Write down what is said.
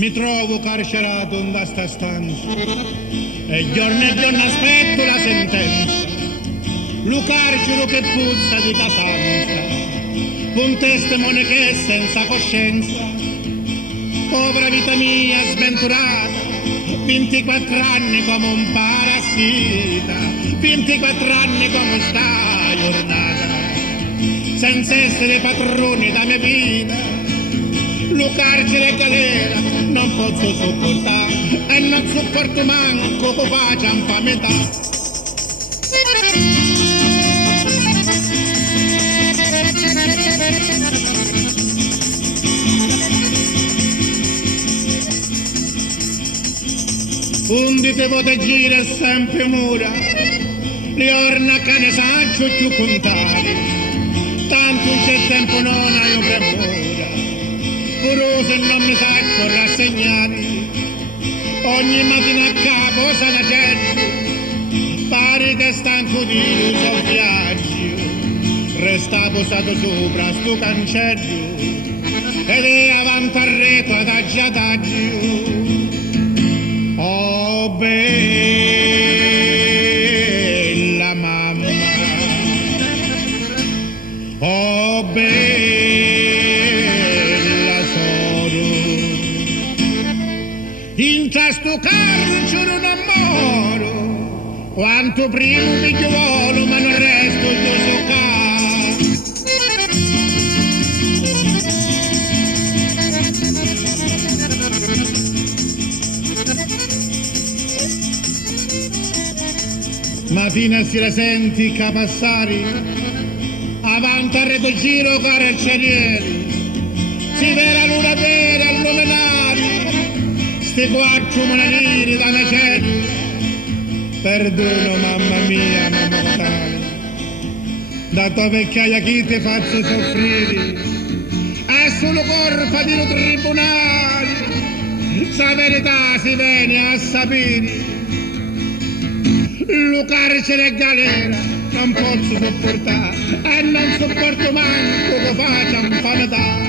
Mi trovo carcerato in questa stanza e giorno aspetto la sentenza. Lo carcero che puzza di capanza, un testimone che è senza coscienza. Povera vita mia sventurata, 24 anni come un parassita, 24 anni come sta giornata, senza essere padrone da mia vita. Lo carcere e galera non posso sopportare e non sopporto manco che faccia un po' metà. Undi te pote gira sempre mura, le orna che ne saccio più contare, tanto c'è tempo non hai un premura. Pure se non mi saccio rassegnare, ogni mattina a capo se la cerco, pare che stanco di uso viaggio, resta posato sopra sto cancello, ed è avanti al retro adagio adagio. Oh bella mamma, oh bella in questo carcere non moro, quanto prima mi chiuolo ma non resto io so qua. Mattina si la senti che passare, avanti al reto giro carcerieri, si vede la luna vera e luminare. Sti quattro monalini da una cella, perdono mamma mia, mamma fatale, da tua vecchiaia chi ti faccio soffrire, è solo colpa di un tribunale, sa verità si viene a sapere, lo carcere e galera non posso sopportare, e non sopporto manco che faccia un po' metà.